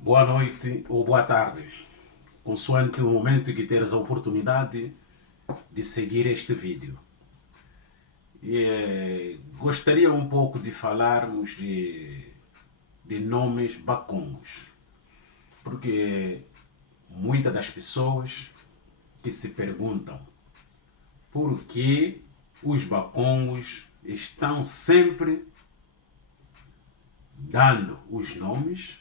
Boa noite ou boa tarde, consoante o momento que teres a oportunidade de seguir este vídeo. Gostaria um pouco de falarmos de nomes bacongos, porque muitas das pessoas que se perguntam por que os bacongos estão sempre dando os nomes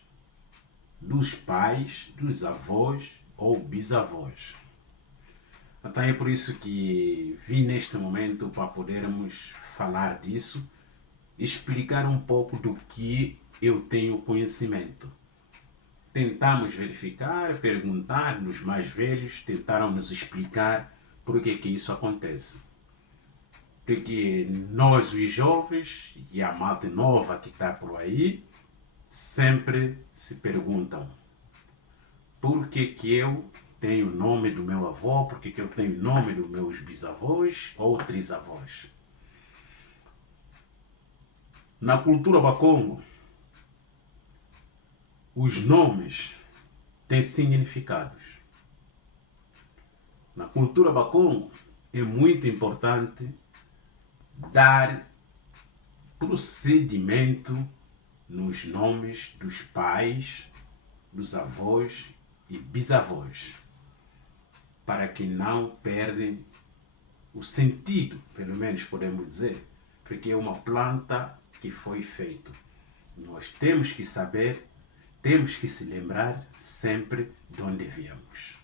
dos pais, dos avós ou bisavós. Então é por isso que vim neste momento para podermos falar disso, explicar um pouco do que eu tenho conhecimento. Tentamos verificar, perguntar nos mais velhos, tentaram nos explicar por que isso acontece. Porque nós, os jovens, e a malta nova que está por aí, sempre se perguntam por que eu tenho o nome do meu avô, por que eu tenho o nome dos meus bisavós ou trisavós. Na cultura bakongo, os nomes têm significados. Na cultura bakongo é muito importante dar procedimento nos nomes dos pais, dos avós e bisavós, para que não perdem o sentido, pelo menos podemos dizer, porque é uma planta que foi feita. Nós temos que saber, temos que se lembrar sempre de onde viemos.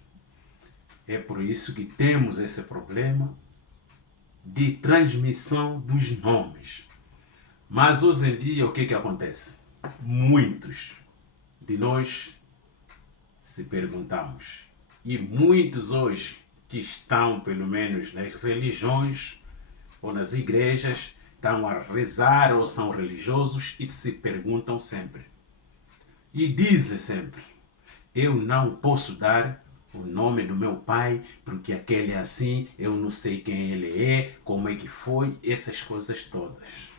É por isso que temos esse problema de transmissão dos nomes. Mas hoje em dia o que acontece? Muitos de nós se perguntamos, e muitos hoje que estão pelo menos nas religiões ou nas igrejas, estão a rezar ou são religiosos e se perguntam sempre. E dizem sempre, eu não posso dar o nome do meu pai, porque aquele é assim, eu não sei quem ele é, como é que foi, essas coisas todas.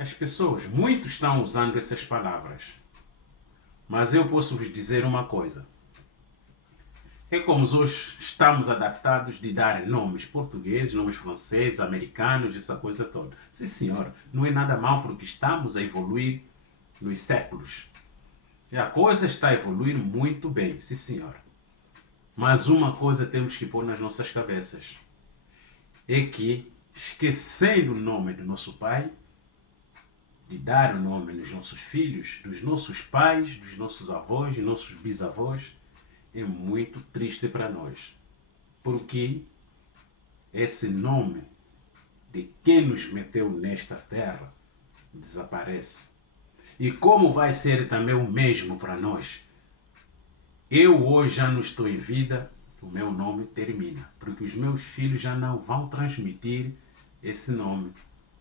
As pessoas, muitos estão usando essas palavras. Mas eu posso vos dizer uma coisa. É como hoje estamos adaptados de dar nomes portugueses, nomes franceses, americanos, essa coisa toda. Sim, senhor, não é nada mal porque estamos a evoluir nos séculos. E a coisa está a evoluir muito bem, sim, senhor. Mas uma coisa temos que pôr nas nossas cabeças. É que, esquecendo o nome do nosso pai, de dar o nome dos nossos filhos, dos nossos pais, dos nossos avós e nossos bisavós, é muito triste para nós. Porque esse nome de quem nos meteu nesta terra desaparece. E como vai ser também o mesmo para nós? Eu hoje já não estou em vida, o meu nome termina. Porque os meus filhos já não vão transmitir esse nome.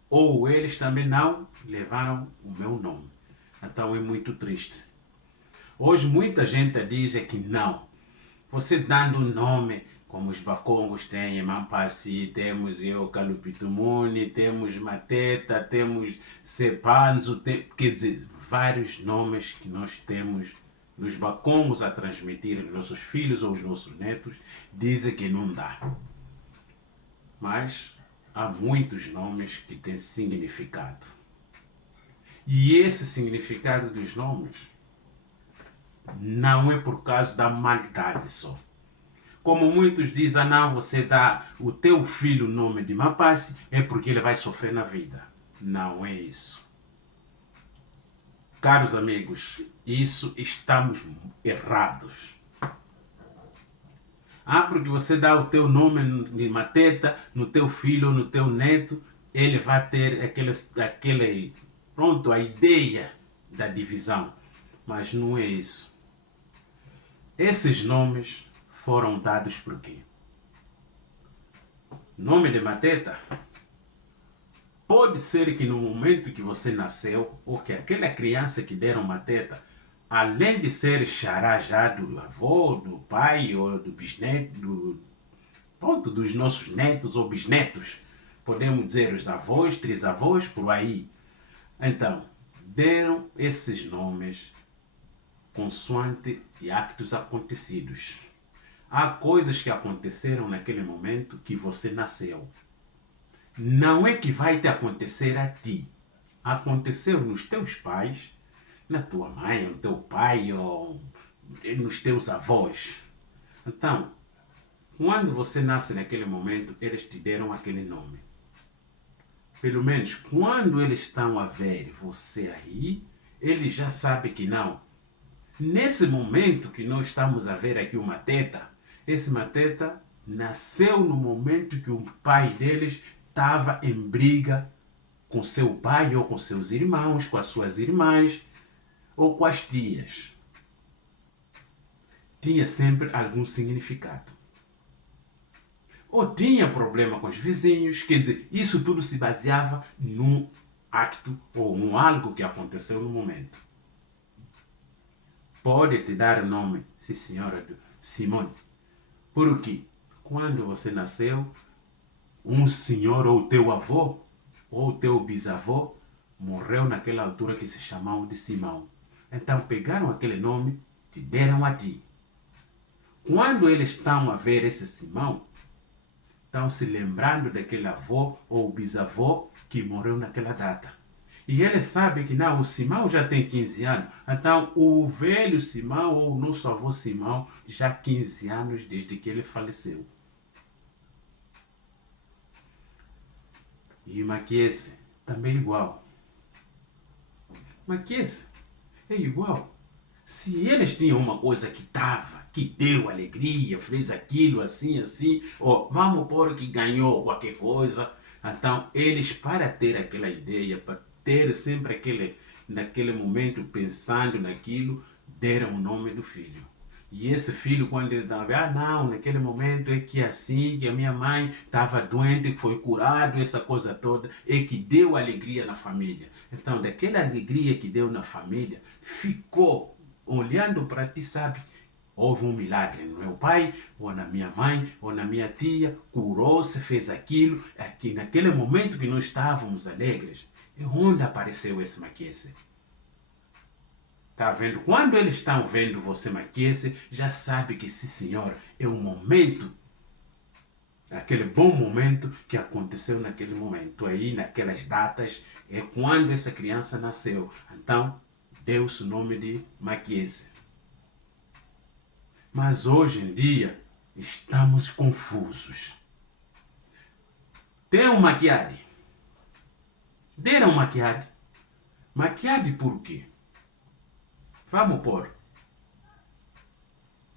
Ou eles também não levaram o meu nome. Então é muito triste. Hoje muita gente diz que não. Você dando o nome, como os bacongos têm, Mampassi, temos Eucalupitumuni, temos Mateta, temos Sepanzo, quer dizer, vários nomes que nós temos nos bacongos a transmitir aos nossos filhos ou aos nossos netos, dizem que não dá. Mas há muitos nomes que têm significado. E esse significado dos nomes não é por causa da maldade só. Como muitos dizem, não, você dá o teu filho o nome de Mampassi, é porque ele vai sofrer na vida. Não é isso. Caros amigos, isso estamos errados. Porque você dá o teu nome de Mateta no teu filho ou no teu neto, ele vai ter a ideia da divisão. Mas não é isso. Esses nomes foram dados por quê? Nome de Mateta pode ser que no momento que você nasceu, ou que aquela criança que deram Mateta, além de ser xará já do avô, do pai ou do bisneto, dos nossos netos ou bisnetos, podemos dizer os avós, trisavós, por aí. Então, deram esses nomes consoante actos acontecidos. Há coisas que aconteceram naquele momento que você nasceu. Não é que vai te acontecer a ti. Aconteceu nos teus pais, na tua mãe, no teu pai ou nos teus avós. Então, quando você nasce naquele momento, eles te deram aquele nome. Pelo menos quando eles estão a ver você aí, eles já sabem que não. Nesse momento que nós estamos a ver aqui o Mateta, esse Mateta nasceu no momento que o pai deles estava em briga com seu pai ou com seus irmãos, com as suas irmãs ou com as tias. Tinha sempre algum significado. Ou tinha problema com os vizinhos, quer dizer, isso tudo se baseava num acto ou num algo que aconteceu no momento. Pode te dar o nome, sim senhora, Simone. Porque quando você nasceu, um senhor ou teu avô ou teu bisavô morreu naquela altura que se chamavam de Simão. Então pegaram aquele nome, te deram a ti. Quando eles estão a ver esse Simão, estão se lembrando daquele avô ou bisavô que morreu naquela data. E eles sabem que não, o Simão já tem 15 anos. Então o velho Simão ou o nosso avô Simão já 15 anos desde que ele faleceu. E Maquiese também é igual. Maquiese é igual. Se eles tinham uma coisa que estava, que deu alegria, fez aquilo assim, ou vamos pôr que ganhou qualquer coisa, então eles, para ter aquela ideia, para ter sempre naquele momento pensando naquilo, deram o nome do filho. E esse filho, quando ele estava, não, naquele momento é que assim, que a minha mãe estava doente, que foi curado, essa coisa toda, é que deu alegria na família. Então, daquela alegria que deu na família, ficou olhando para ti, sabe? Houve um milagre no meu pai, ou na minha mãe, ou na minha tia, curou-se, fez aquilo, aqui naquele momento que nós estávamos alegres, é onde apareceu esse Maquiese. Está vendo? Quando eles estão vendo você Maquiese, já sabe que sim senhor, é um momento, aquele bom momento que aconteceu naquele momento. Aí, naquelas datas, é quando essa criança nasceu. Então, deu-se o nome de Maquiese. Mas hoje em dia, estamos confusos. Tem um Maquiade. Deram Maquiade. Maquiade por quê? Vamos pôr.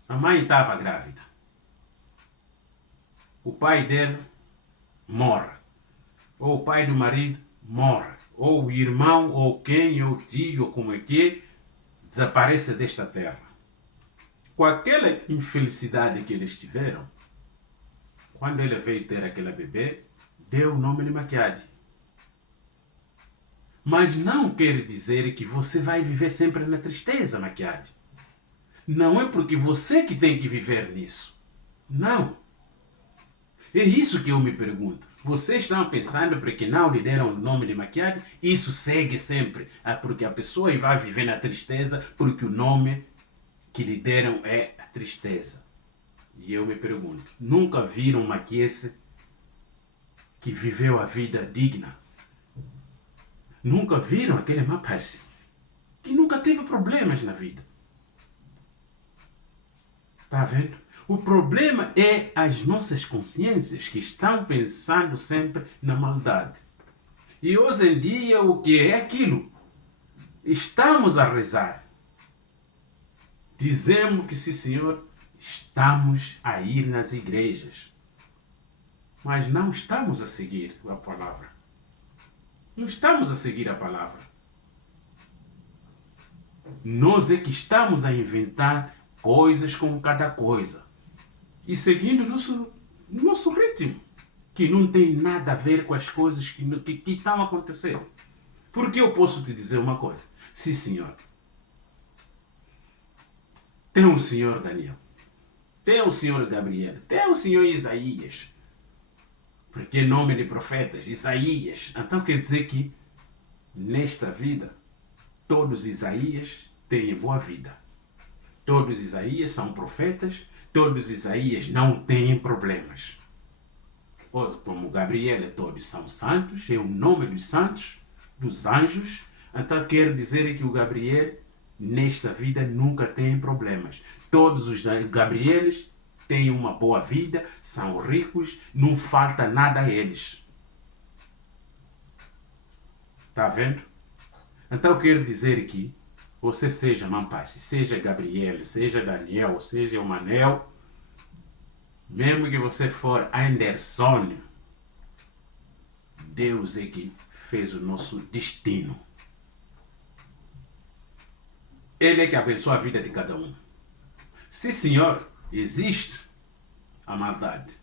A mãe estava grávida. O pai dela morre. Ou o pai do marido morre. Ou o irmão, ou quem, ou o tio, ou como é que desaparece desta terra. Com aquela infelicidade que eles tiveram, quando ele veio ter aquela bebê, deu o nome de Maquiade. Mas não quer dizer que você vai viver sempre na tristeza, Maquiade. Não é porque você que tem que viver nisso. Não. É isso que eu me pergunto. Vocês estão pensando porque não lhe deram o nome de Maquiade? Isso segue sempre. Porque a pessoa vai viver na tristeza porque o nome que lhe deram é a tristeza. E eu me pergunto, nunca viram Maquiese que viveu a vida digna? Nunca viram aquele Maquiese que nunca teve problemas na vida? Está vendo? O problema é as nossas consciências que estão pensando sempre na maldade. E hoje em dia o que é aquilo? Estamos a rezar. Dizemos que sim senhor, estamos a ir nas igrejas. Mas não estamos a seguir a palavra. Não estamos a seguir a palavra. Nós é que estamos a inventar coisas com cada coisa. E seguindo nosso ritmo. Que não tem nada a ver com as coisas que estão acontecendo. Porque eu posso te dizer uma coisa. Sim, senhor. Tem o senhor Daniel. Tem o senhor Gabriel. Tem o senhor Isaías. Porque é nome de profetas, Isaías. Então quer dizer que nesta vida, todos Isaías têm boa vida. Todos Isaías são profetas, todos Isaías não têm problemas. Outro, como Gabriel, todos são santos, é o nome dos santos, dos anjos. Então quer dizer que o Gabriel, nesta vida, nunca tem problemas. Todos os Gabrieles têm uma boa vida, são ricos, não falta nada a eles. Está vendo? Então quero dizer que você seja Mampache, seja Gabriel, seja Daniel, seja o Manel, mesmo que você for Anderson, Deus é que fez o nosso destino. Ele é que abençoa a vida de cada um. Sim, senhor, existe a maldade.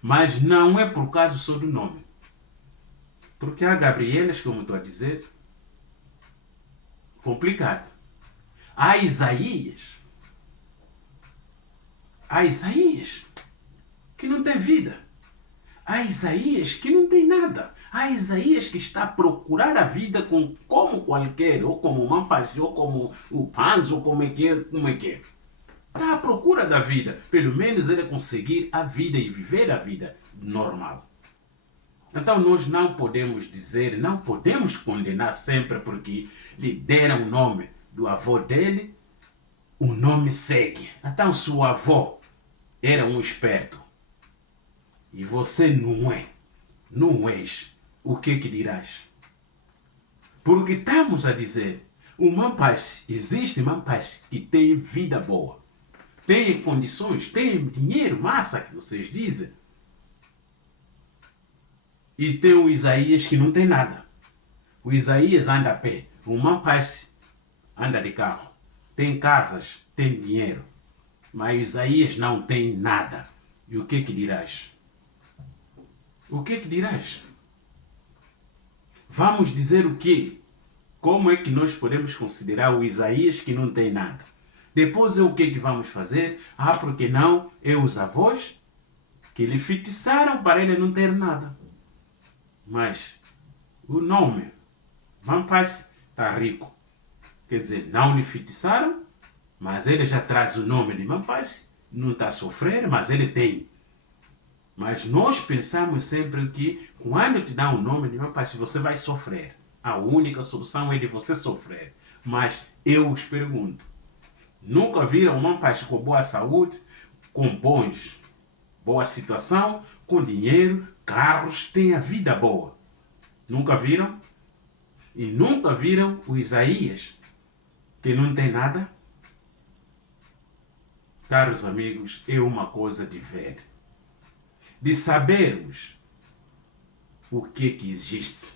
Mas não é por causa só do nome. Porque há Gabrielas, como estou a dizer, complicado. Há Isaías, que não tem vida. Há Isaías que não tem nada. Há Isaías que está a procurar a vida como qualquer, ou como o Mampache, ou como o Panzo, ou como é que é. Está à procura da vida. Pelo menos ele conseguir a vida e viver a vida normal. Então nós não podemos dizer, não podemos condenar sempre porque lhe deram o nome do avô dele, o nome segue. Então se o avô era um esperto e você não és, o que dirás? Porque estamos a dizer, o Mampache, existe Mampache que tem vida boa, tem condições, tem dinheiro, massa que vocês dizem. E tem o Isaías que não tem nada. O Isaías anda a pé. O Mampache anda de carro. Tem casas, tem dinheiro. Mas o Isaías não tem nada. E o que dirás? O que dirás? Vamos dizer o quê? Como é que nós podemos considerar o Isaías que não tem nada? Depois é o que vamos fazer? Ah, porque não? É os avós que lhe feitiçaram para ele não ter nada. Mas o nome, Mampache, está rico. Quer dizer, não lhe feitiçaram, mas ele já traz o nome de Mampache, não está a sofrer, mas ele tem. Mas nós pensamos sempre que quando te dá o nome de Mampache, você vai sofrer. A única solução é de você sofrer. Mas eu os pergunto, nunca viram um Mampache com boa saúde, com boa situação, com dinheiro, carros, tem a vida boa? Nunca viram? E nunca viram o Isaías, que não tem nada? Caros amigos, é uma coisa de ver, de sabermos o que existe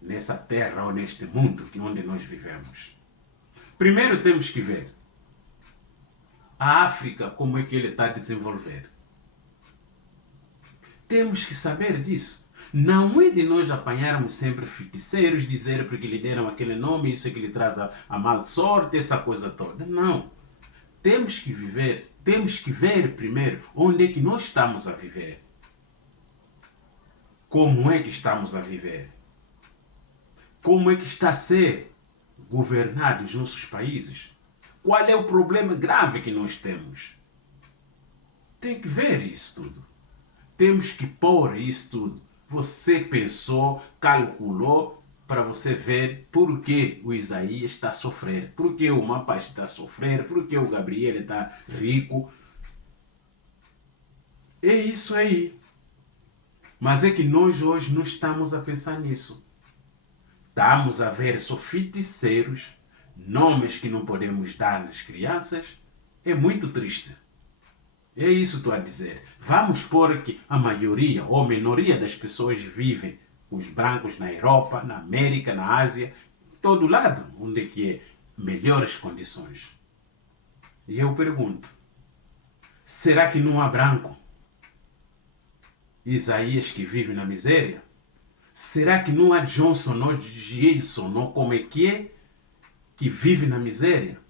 nessa terra ou neste mundo onde nós vivemos. Primeiro temos que ver a África, como é que ele está a desenvolver. Temos que saber disso. Não é de nós apanharmos sempre feiticeiros, dizer porque lhe deram aquele nome, isso é que lhe traz a mal sorte, essa coisa toda. Não. Temos que viver, temos que ver primeiro onde é que nós estamos a viver. Como é que estamos a viver? Como é que está a ser governado os nossos países? Qual é o problema grave que nós temos? Tem que ver isso tudo. Temos que pôr isso tudo. Você pensou, calculou, para você ver por que o Isaías está a sofrer, por que o Mampache está a sofrer, por que o Gabriel está rico. É isso aí. Mas é que nós hoje não estamos a pensar nisso. Estamos a ver só feiticeiros, nomes que não podemos dar nas crianças. É muito triste. É isso que estou a dizer. Vamos pôr que a maioria ou a minoria das pessoas vivem, os brancos na Europa, na América, na Ásia, todo lado, onde é que é melhores condições. E eu pergunto, será que não há branco? Isaías que vive na miséria? Será que não há Johnson ou Gilson, ou como é, que vive na miséria?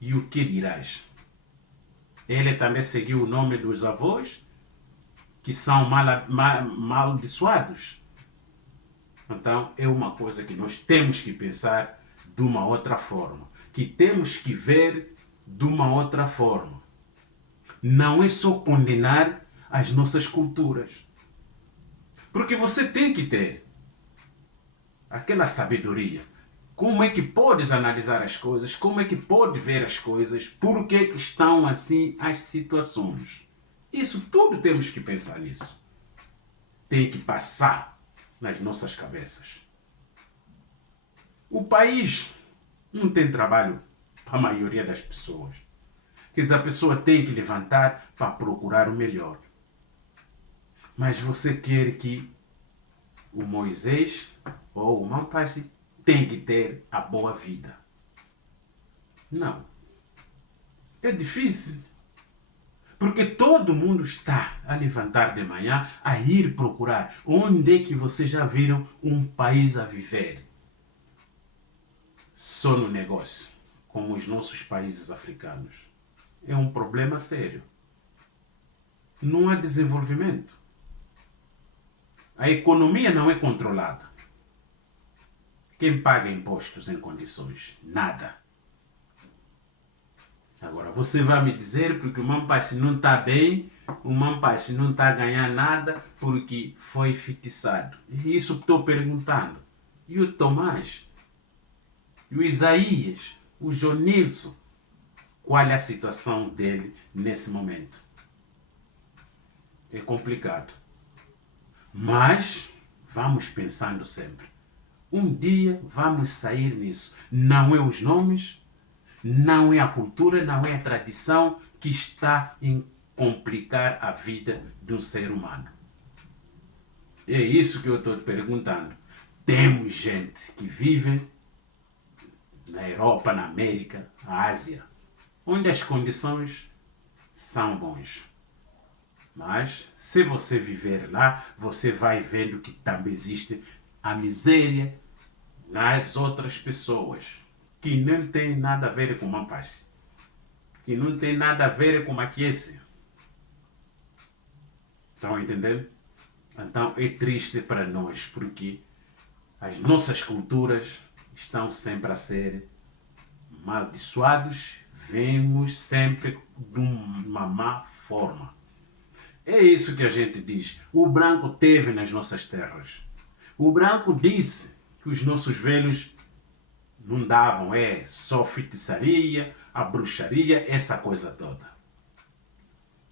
E o que dirás? Ele também seguiu o nome dos avós, que são amaldiçoados. Então, é uma coisa que nós temos que pensar de uma outra forma, que temos que ver de uma outra forma. Não é só condenar as nossas culturas. Porque você tem que ter aquela sabedoria. Como é que podes analisar as coisas? Como é que pode ver as coisas? Por que estão assim as situações? Isso tudo temos que pensar nisso. Tem que passar nas nossas cabeças. O país não tem trabalho para a maioria das pessoas. Quer dizer, a pessoa tem que levantar para procurar o melhor. Mas você quer que o Moisés ou o Mampasi tem que ter a boa vida. Não. É difícil. Porque todo mundo está a levantar de manhã, a ir procurar. Onde é que vocês já viram um país a viver? Só no negócio, como os nossos países africanos. É um problema sério. Não há desenvolvimento. A economia não é controlada. Quem paga impostos em condições? Nada. Agora, você vai me dizer porque o Mampasi não está bem, o Mampasi não está a ganhar nada porque foi fitiçado. E isso estou perguntando. E o Tomás? E o Isaías? O Jonilson? Qual é a situação dele nesse momento? É complicado. Mas vamos pensando sempre. Um dia vamos sair nisso. Não é os nomes, não é a cultura, não é a tradição que está em complicar a vida de um ser humano. É isso que eu estou perguntando. Temos gente que vive na Europa, na América, na Ásia, onde as condições são bons. Mas, se você viver lá, você vai vendo que também existe a miséria nas outras pessoas, que não tem nada a ver com Mampasi, que não tem nada a ver com Maquiese. Estão entendendo? Então é triste para nós, porque as nossas culturas estão sempre a ser amaldiçoados, vemos sempre de uma má forma. É isso que a gente diz. O branco teve nas nossas terras. O branco disse que os nossos velhos não davam, só feitiçaria, a bruxaria, essa coisa toda.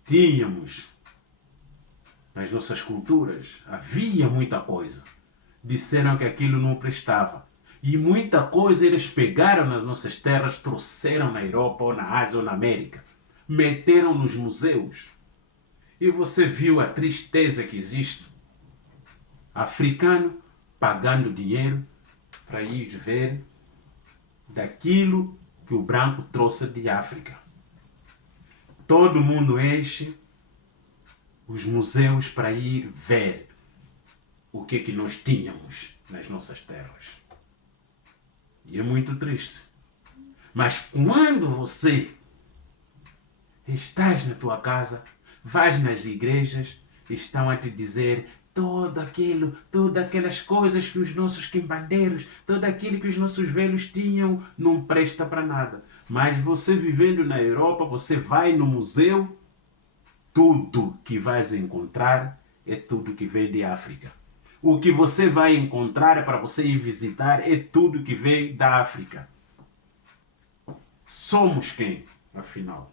Tínhamos nas nossas culturas, havia muita coisa. Disseram que aquilo não prestava. E muita coisa eles pegaram nas nossas terras, trouxeram na Europa, ou na Ásia, ou na América. Meteram nos museus. E você viu a tristeza que existe. Africano pagando dinheiro para ir ver daquilo que o branco trouxe de África. Todo mundo enche os museus para ir ver o que nós tínhamos nas nossas terras. E é muito triste. Mas quando você estás na tua casa, vais nas igrejas, estão a te dizer tudo aquilo, todas aquelas coisas que os nossos quimbandeiros, tudo aquilo que os nossos velhos tinham, não presta para nada. Mas você vivendo na Europa, você vai no museu, tudo que vais encontrar é tudo que vem de África. O que você vai encontrar para você ir visitar é tudo que vem da África. Somos quem, afinal?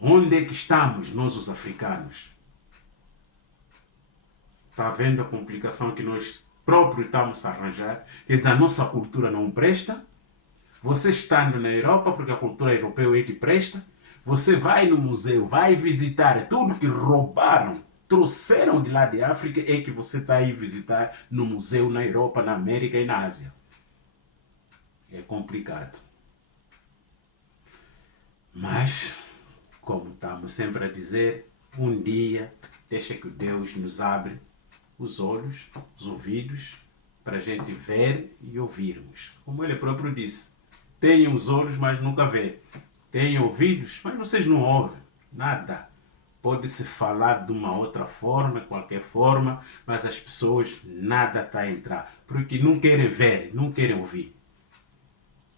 Onde é que estamos, nós os africanos? Está vendo a complicação que nós próprios estamos a arranjar? Quer dizer, a nossa cultura não presta. Você estando na Europa, porque a cultura europeia é que presta, você vai no museu, vai visitar tudo que roubaram, trouxeram de lá de África, é que você está aí visitar no museu na Europa, na América e na Ásia. É complicado. Mas, como estamos sempre a dizer, um dia deixa que Deus nos abre os olhos, os ouvidos, para a gente ver e ouvirmos. Como ele próprio disse, tenham os olhos, mas nunca vê. Tenham ouvidos, mas vocês não ouvem nada. Pode-se falar de uma outra forma, qualquer forma, mas as pessoas nada está a entrar. Porque não querem ver, não querem ouvir.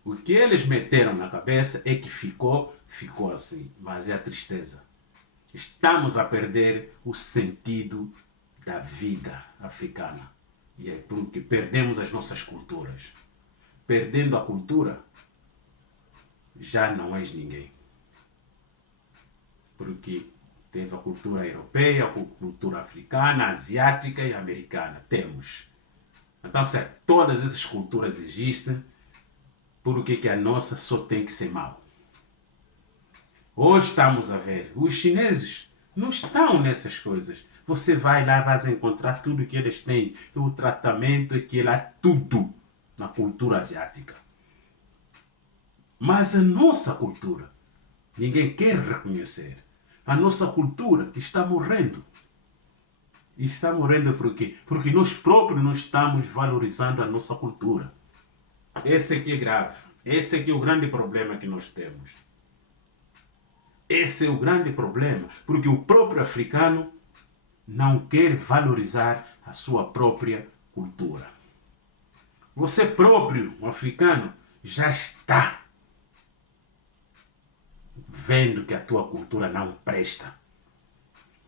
O que eles meteram na cabeça é que ficou assim. Mas é a tristeza. Estamos a perder o sentido da vida africana. E é porque perdemos as nossas culturas. Perdendo a cultura, já não és ninguém. Porque teve a cultura europeia, a cultura africana, asiática e americana. Temos. Então, se todas essas culturas existem, por que a nossa só tem que ser mal? Hoje estamos a ver, os chineses não estão nessas coisas. Você vai lá, vai encontrar tudo que eles têm, o tratamento, aquilo, tudo na cultura asiática. Mas a nossa cultura, ninguém quer reconhecer. A nossa cultura está morrendo. E está morrendo por quê? Porque nós próprios não estamos valorizando a nossa cultura. Esse aqui é grave. Esse aqui é o grande problema que nós temos. Esse é o grande problema, porque o próprio africano não quer valorizar a sua própria cultura. Você próprio, o africano, já está vendo que a tua cultura não presta.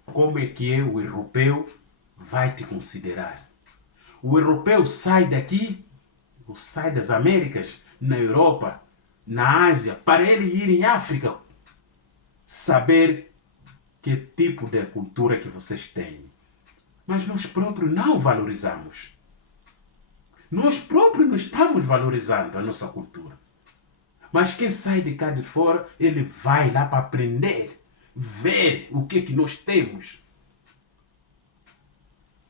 Como é que o europeu vai te considerar? O europeu sai daqui, ou sai das Américas, na Europa, na Ásia, para ele ir em África, saber que tipo de cultura que vocês têm. Mas nós próprios não valorizamos. Nós próprios não estamos valorizando a nossa cultura. Mas quem sai de cá de fora, ele vai lá para aprender, ver o que nós temos.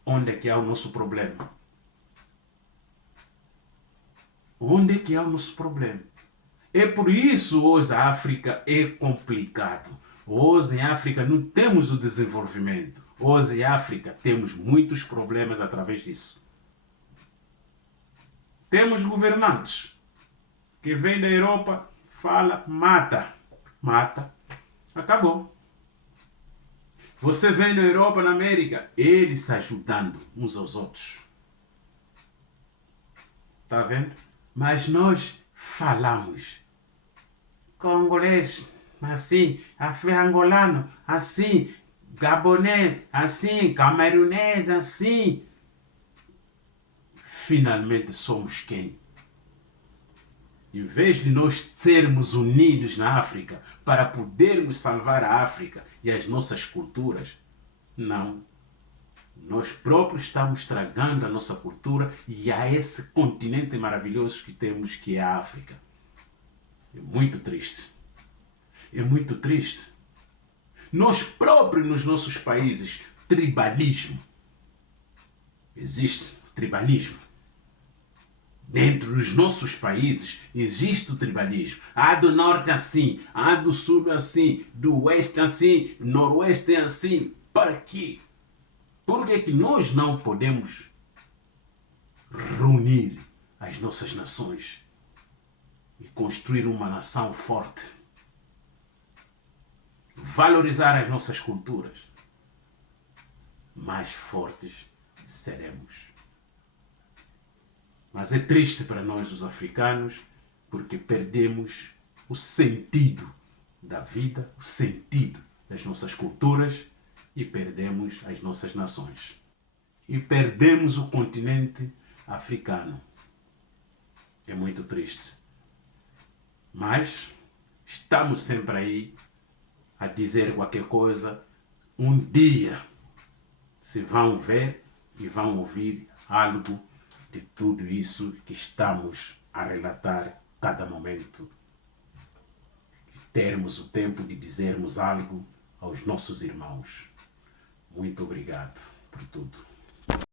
Onde é que há o nosso problema? Onde é que há o nosso problema? É por isso hoje a África é complicado. Hoje em África não temos o desenvolvimento. Hoje em África temos muitos problemas através disso. Temos governantes que vêm da Europa, fala, mata. Mata. Acabou. Você vem na Europa, na América, eles se ajudando uns aos outros. Está vendo? Mas nós falamos. Congolês, assim, angolano, assim, gabonês, assim, camerunês, assim. Finalmente somos quem? Em vez de nós sermos unidos na África para podermos salvar a África e as nossas culturas, não. Nós próprios estamos estragando a nossa cultura e a esse continente maravilhoso que temos, que é a África. É muito triste. É muito triste. Nós próprios, nos nossos países, tribalismo. Existe tribalismo. Dentro dos nossos países existe o tribalismo. Do norte assim, do sul assim, do oeste assim, noroeste assim. Para quê? Por que nós não podemos reunir as nossas nações e construir uma nação forte? Valorizar as nossas culturas. Mais fortes seremos. Mas é triste para nós, os africanos, porque perdemos o sentido da vida, o sentido das nossas culturas e perdemos as nossas nações. E perdemos o continente africano. É muito triste. Mas estamos sempre aí a dizer qualquer coisa. Um dia se vão ver e vão ouvir algo de tudo isso que estamos a relatar cada momento. Termos o tempo de dizermos algo aos nossos irmãos. Muito obrigado por tudo.